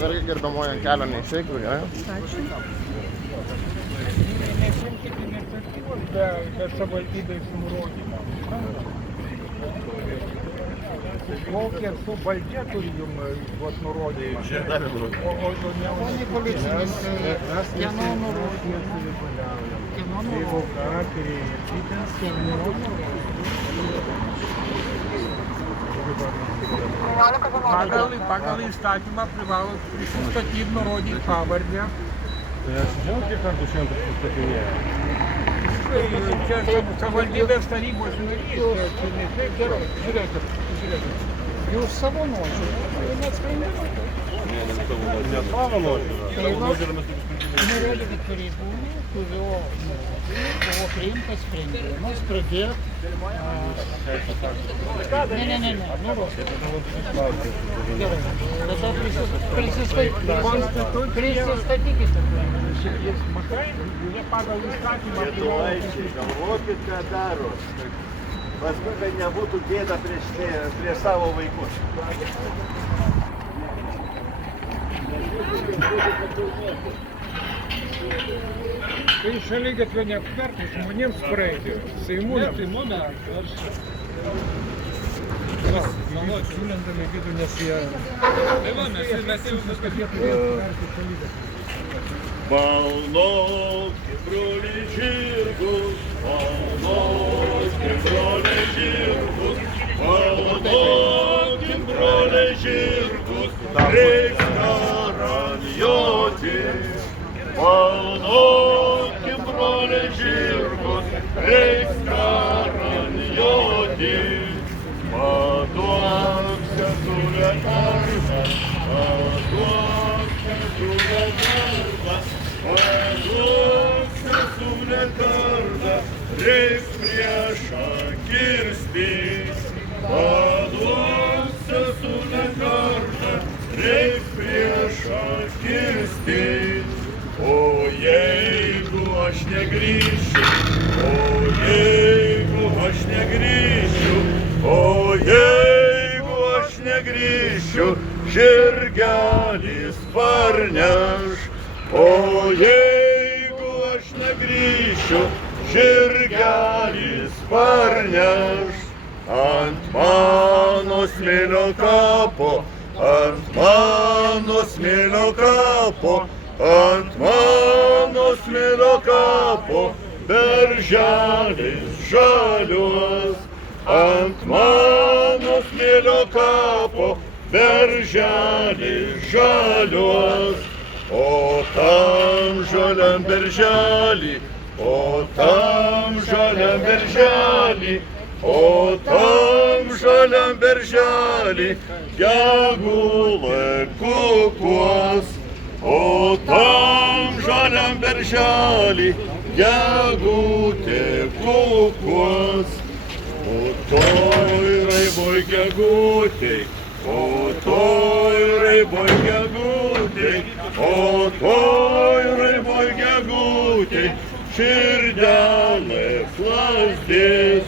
Irgi gerbiamoji ant kelio neišeiktų, gerai? Ačiū. Be savivaldybės nurodymo. Kokia su valdžia turi jums nurodymą? O ne policininkai. Kieno nurodymą? Kieno nurodymą? Pagal įstatymą privalo prisistatyti, nurodyti pavardę. Tai aš žinau, kiek kartų šiandien pristatinėjau. Čia savivaldybės tarybos narys. Žiūrėkit. Jūs savo nuožiūrą priėmėt sprendimą? Ne savo nuožiūrą. Nurodykit pareigūnų, kurio buvo priimtas sprendimas pradėti. Ne, nurodykit. Gerai, tada prisistatykite. Jie pagal įstatymą galvokit, ką daro. Paskui, kad nebūtų gėda prieš savo vaikus. Tai šaligatvio neaptvertų žmonėms praeiti. Seimūną. Siūlendami vidų, nes jie... Tai va, mes jau viskas jie turėtų šaligatvį. Balnokim, broliai žirgus, balnokim, broliai žirgus, balnokim, broliai žirgus, reiks karanjoti. Balnokim, broliai žirgus, reiks karanjoti. Paduok sesule kardą, paduok sesule kardą. Paduok sesule kardą, reiks priešą kirsti. Paduok sesule kardą, reiks priešą kirsti. O jeigu aš negrįšiu, o jeigu aš negrįšiu, o jeigu aš negrįšiu, žirgelis parneš. O jeigu aš negrįšiu, žirgelis parneš. Ant mano smėlio kapo, ant mano smėlio kapo, ant mano smėlio kapo, berželis žaliuos. Ant mano smėlio kapo, berželis žaliuos. O tam žaliam berželį, o tam žaliam berželį, o tam žaliam berželį, gegulė kukuos. O tam žaliam berželį, gegutė kukuos. O toj raiboj gegutėj, o toj raiboj gegutėj, o toj raiboj gegutėj, širdelė plazdės.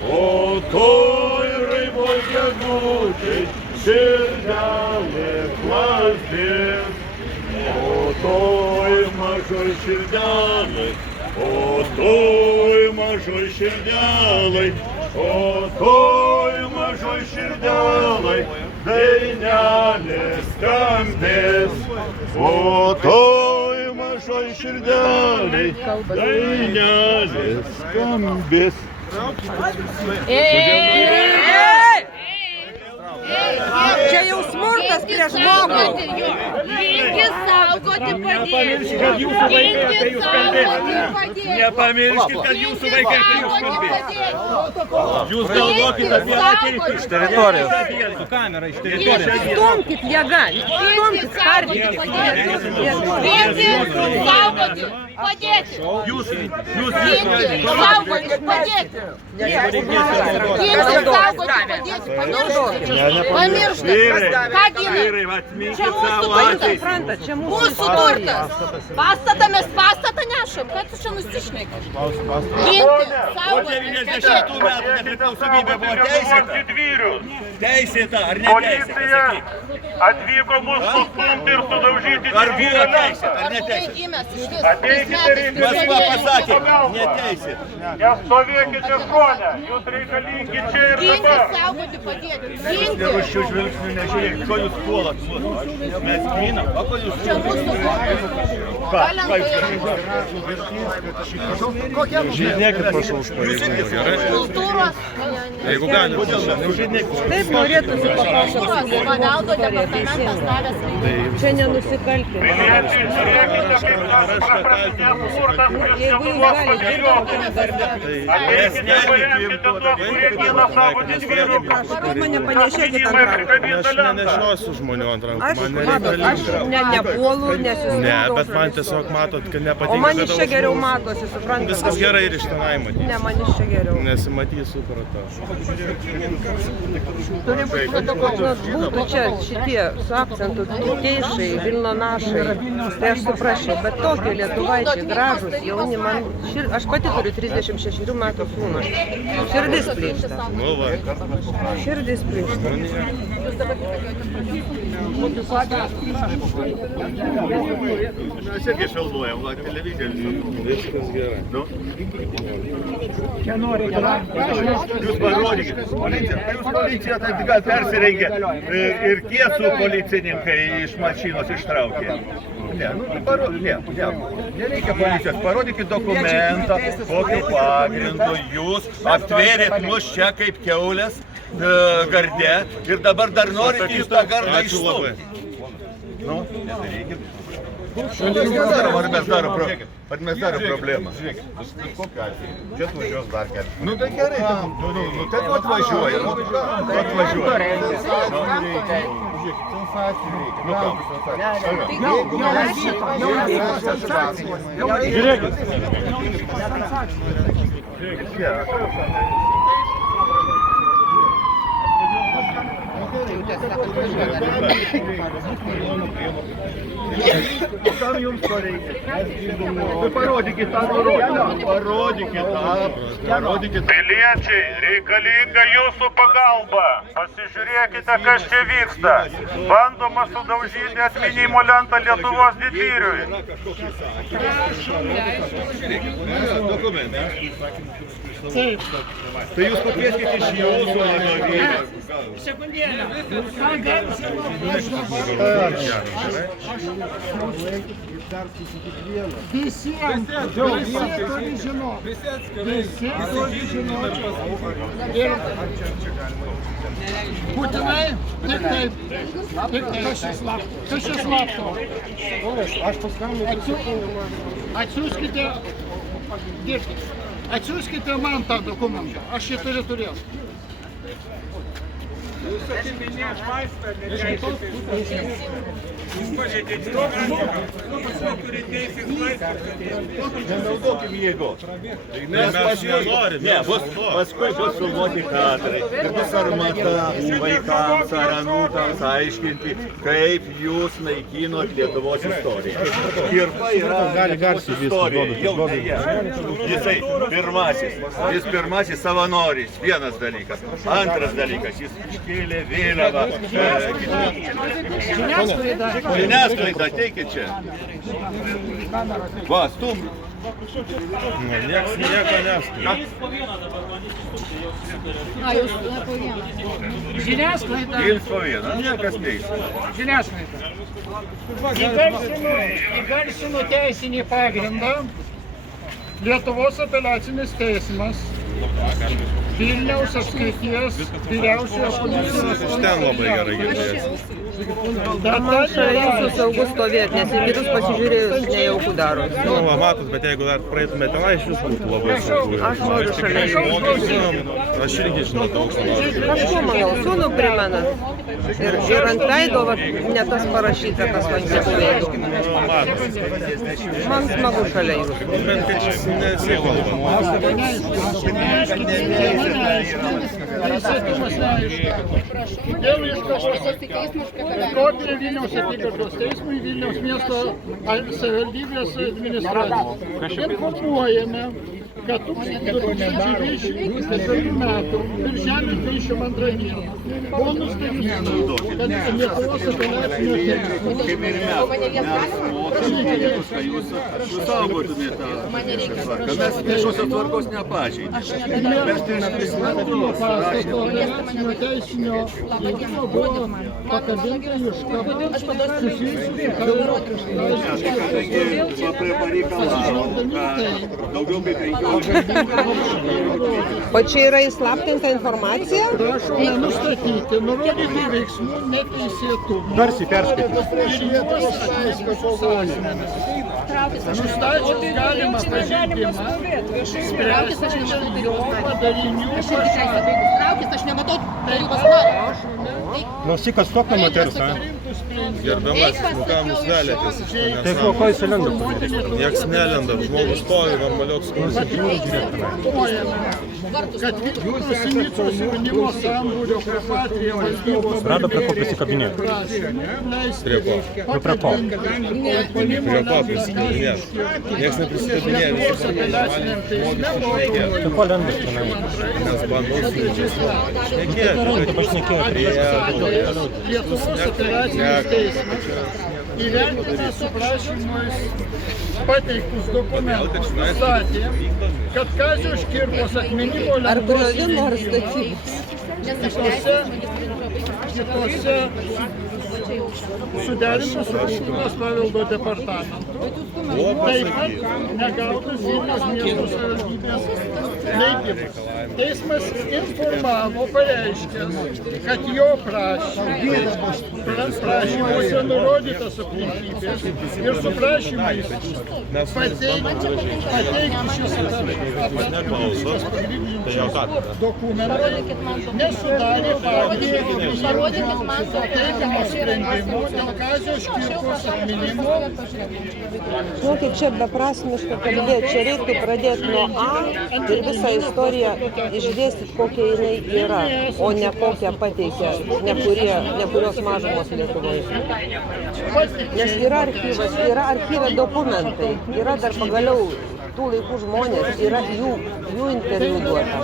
O toj raiboj gegutėj, širdelė plazdės. O toj mažoj širdelė, o toj mažoj širdelė, o toj mažoj širdelė, dainelė skambės. O toj mažoj širdelė, dainelė skambės. Čia jau smurtas prieš žmogų. Reikia saugoti, padėti. Nepamirškit, kad jūsų vaikai apie jūs kalbės. Jūs galvokit apie ateitį iš teritorijos. Su kamera iš teritorijos. Stumkit jėga, stumkit, spardykit. Reikia saugoti, padėti. Jūs Saugoti, padėti. Reikia saugoti, padėti. Pamirštat. Ką Vyrai, atminkit Čia mūsų savo turtas. ateitį. Suprantat, čia mūsų Mūsų istorija. turtas. Pastatą mes pastatą nešam. Ką tu čia nusišneki? Ginti, Po saugoti. 90 metų nepriklausomybė buvo teisėta. Teisėta ar neteisėta, sakyk. Atvyko mus sustumti ir sudaužyti. Ar buvo teisėta, ar Ar buvai neteisėta? gimęs iš vis? Maskva pasakė, neteisėta. Nestovėkite šone, jūs reikalingi čia ir Ginti, dabar. saugoti, padėti. Ginti. Neruščių žvilgsnių nežiūrėkit, ko jūs puolat mus. Mes ginam, o ko jūs Čia mūsų turtas. Žiūrėkit, prašau, už pareigūnų, gerai? Kultūros. Jeigu galite, Taip norėtųsi papasakoti. Kultūros paveldo departamentas davęs leidimą. Čia nenusikaltimas. Piliečiai, žiūrėkite, kaip tas prasidės smurtas prieš Jeigu jūs Lietuvos galite, patriotus. Ateikite, paremkite tuos, kurie gina savo didvyrius. Prašau mane panešėkit ant rankų. Prikabinti aš lentą. nenešiosiu žmonių ant rankų, Aš, man matot, aš nereikalinga. nepuolu, Ne, nesistumdau. bet man tiesiog matot, kad nepatinka. O man kad iš čia geriau ausų- matosi, suprantat? Viskas gerai ir iš tenai matys. Ne, man iš čia geriau. Nesimatys, supratau. Turi būti, būtų čia šitie su akcentu tuteišai, Vilnonašai, tai aš suprasčiau, bet tokie lietuvaičiai gražus, jauni, man, aš pati turiu 36 metų sūnų, širdis plyšta, Nu va. širdis plyšta. Mes irgi filmuojam, va, televiziją. Viskas gerai. Nu. Jūs parodykit, policija, tai gal persirengė ir tiesų policininkai iš mašinos ištraukė. Ne, nu, nereikia policijos, parodykit dokumentą, kokiu pagrindu jūs aptvėrėt mus čia kaip kiaulės garde ir dabar dar norite jūs tą gardą Ačiū labai. išstumti. Nu, nedarykit. Ar mes darom problemą? Žiūrėkit, bet kokiu atveju. Čia atvažiuos dar kartą. Nu tai gerai, nu tai atvažiuoja, nu atvažiuoja. Nu kam? Kam jums to reikia? Parodykit tą nurodymą. Parodykit. Piliečiai, reikalinga jūsų pagalba. Pasižiūrėkite, kas čia vyksta. Bandoma sudaužyti atminimo lentą Lietuvos didvyriui. Dokumentai. Tai jūs pakvieskite iš jūsų vadovybės. Būtinai, tik taip, kas čia slapto. Atsiųskite man tą dokumentą, aš jį turiu turėti. Nenaudokim jėgos. Mes nenorim. Ne, paskui bus filmuoti kadrai. Ir bus armata vaikams ar anūkams aiškinti, kaip jūs naikinot Lietuvos istoriją. Kirpa yra Lietuvos istorija, jau ne jie. Jisai jis pirmasis savanoris, vienas dalykas. Antras dalykas, jis iškėlė vėliavą. Žiniasklaida, ateikit čia. Va, stum. Nieks nieko neskaita. Žiniasklaida. Ilfo vieną, niekas neįstų. Žiniasklaida. Įgarsino teisinį pagrindą Lietuvos apeliacinis teismas Vilniaus apskrities vyriausiojo policijos Iš ten labai gerai girdėsi. Man šalia jūsų saugu stovėti, nes į kitus pasižiūrėjus nejauku darosi. Nu, va, matot, bet jeigu dar praeitume tenai, iš jūsų būtų labai sunku. Aš noriu šalia jūsų. Aš irgi žinau, daug žinau. Kažkuo mano sūnų primena. Ir ant veido ne tas parašyta, kas ant kitų veidų. Man smagu šalia jūsų. Bet kad šis nesivaldo. Dėl iškabos kopija Vilniaus apygardos teismui Vilniaus miesto savivaldybės administracijos. Informuojame, kad 2024 metų birželio 22 dieną buvo nustatyta, kad Lietuvos apeliacinio teismo kad mes viešosios tvarkos nepažeidėme. apeliacinio teisinio teismo buvo pakabinta iškaba Daugiau kaip 15. O čia yra įslaptinta informacija? prašome nustatyti, nurodyti veiksmų neteisėtumą. Garsiai perskaityti. Nustačius galimą pažeidimą, spręsti jo padarinių Traukis, aš nematau tarybos nario. Klausykas tokia moteris, a? Gerbiamasis, nu ką mus veliatės iš Tai manęs? kuo ko jis lenda? Nieks nelenda, žmogus stovi normaliu atstumu. kad vyktų Sinicos jaunimo sambūrio Propatrija valdybos Rado prie ko prisikabinėti. Prie ko? Prie ko? Prie ko prisikabinėt? Nieks neprisikabinėja, visi žmogiškai šnekėt. Tai ko lenda tenai? Nes bandau su jais šnekėti. Tai pašnekėti. Lietuvos apeliacinis teismas įvertina su prašymais pateiktus dokumentus, nustatė, kad Kazio Škirpos atminimo Ar lentos griovimo, ar statybos? kitose suderinta su kultūros paveldo departamentu. Taip pat negautas Vilniaus miesto savivaldybės leidimas. Teismas informavo pareiškęs, kad jo prašymuose nurodytas aplinkybės ir su prašymais pateikti šis apeliacinis dokumentai nesudarė pagrindo teikiamo sprendimo dėl Kazio Škirpos atminimo. Žinokit, čia beprasmiška kalbėti, čia reiktų pradėti nuo A ir visą istoriją išdėstyti, kokia jinai yra, o ne kokią pateikia ne kurios mažumos Lietuvoje. Nes yra archyvas, yra archyve dokumentai, yra dar pagaliau tų laikų žmonės, yra jų interviu duota.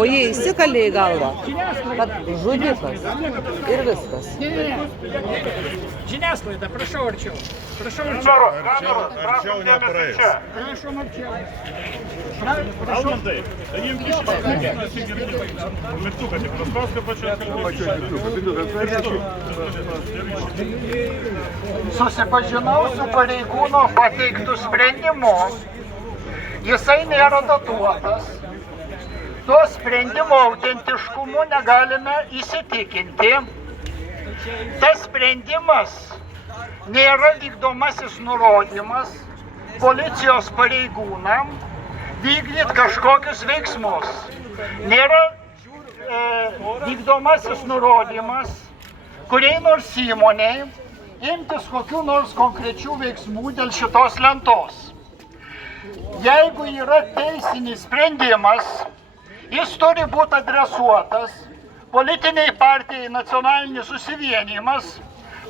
O jie įsikalė į galvą, kad žudikas ir viskas. Žiniasklaida, prašau arčiau. Prašau Kameros, Arčiau nepraeis. Prašom arčiau. Almantai, imk iš mygtuką, tik paspauskite pačiu. Susipažinau su pareigūno pateiktų sprendimu. Jisai nėra datuotas. Tuo sprendimo autentiškumu negalime įsitikinti. Tas sprendimas nėra vykdomasis nurodymas policijos pareigūnam vykdyti kažkokius veiksmus. Nėra vykdomasis nurodymas kuriai nors įmoniai imtis kokių nors konkrečių veiksmų dėl šitos lentos. Jeigu yra teisinis sprendimas, jis turi būti adresuotas politiniai partijai Nacionalinis susivienijimas,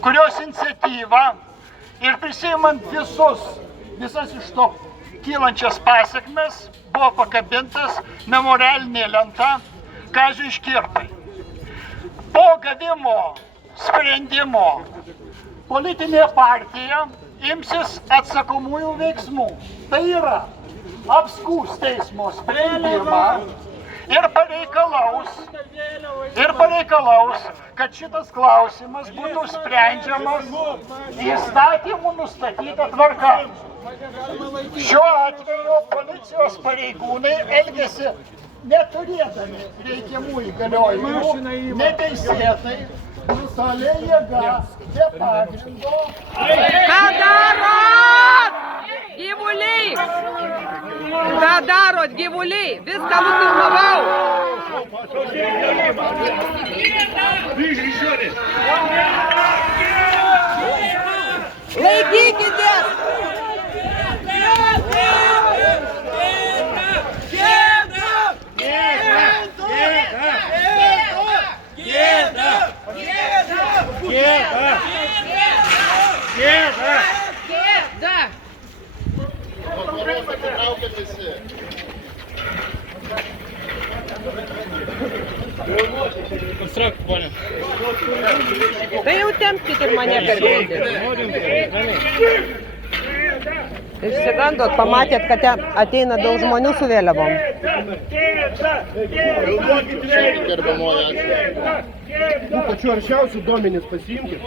kurios iniciatyva ir prisimant visas iš to kylančias pasekmes buvo pakabintas memorialinė lenta Kaziui Škirpai. Po gavimo sprendimo politinė partija imsis atsakomųjų veiksmų. Tai yra apskųs teismo sprendimą ir pareikalaus, kad šitas klausimas būtų sprendžiamas įstatymų nustatyta tvarka. Šiuo atveju policijos pareigūnai elgiasi neturėdami reikiamų įgaliojimų, neteisėtai, brutaliai jėga, be pagrindo. Ką darot? Gyvuliai! Ką darot, gyvuliai? Viską nufilmavau. Laikykitės! Tai jau tempkit ir mane kalbėti. Išsigandot, pamatėt, kad ten ateina daug žmonių su vėliavom. Nu, pačiu aršiausių duomenys pasiimkit.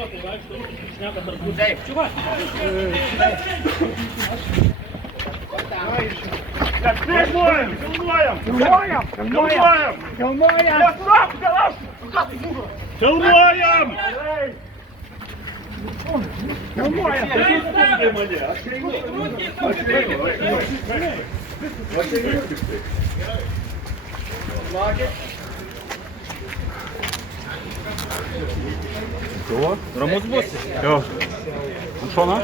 Ramus bus. Jo. Šona?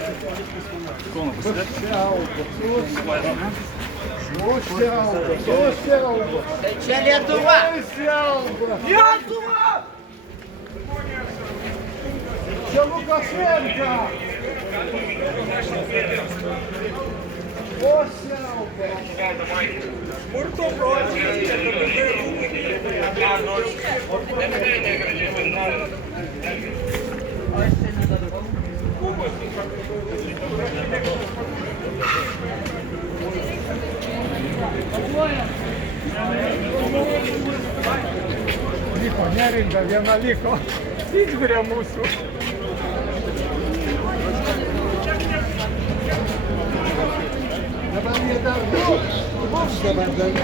Čia Lietuva! Lietuva! Čia Lukašenka! O siauba! Liko neringa, viena liko. Įgurė mūsų. Dabar jie dar